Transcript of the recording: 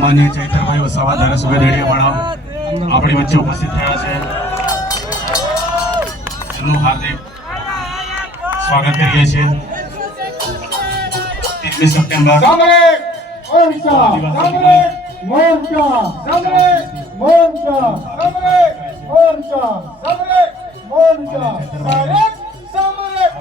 માન્ય ચૈતરભાઈ વસાવા ધારાસભ્ય રેડિયાવાળા આપણી વચ્ચે ઉપસ્થિત થયા છે એમનું હાર્દિક સ્વાગત કરીએ છીએ ત્રીસ સપ્ટેમ્બર મોરચા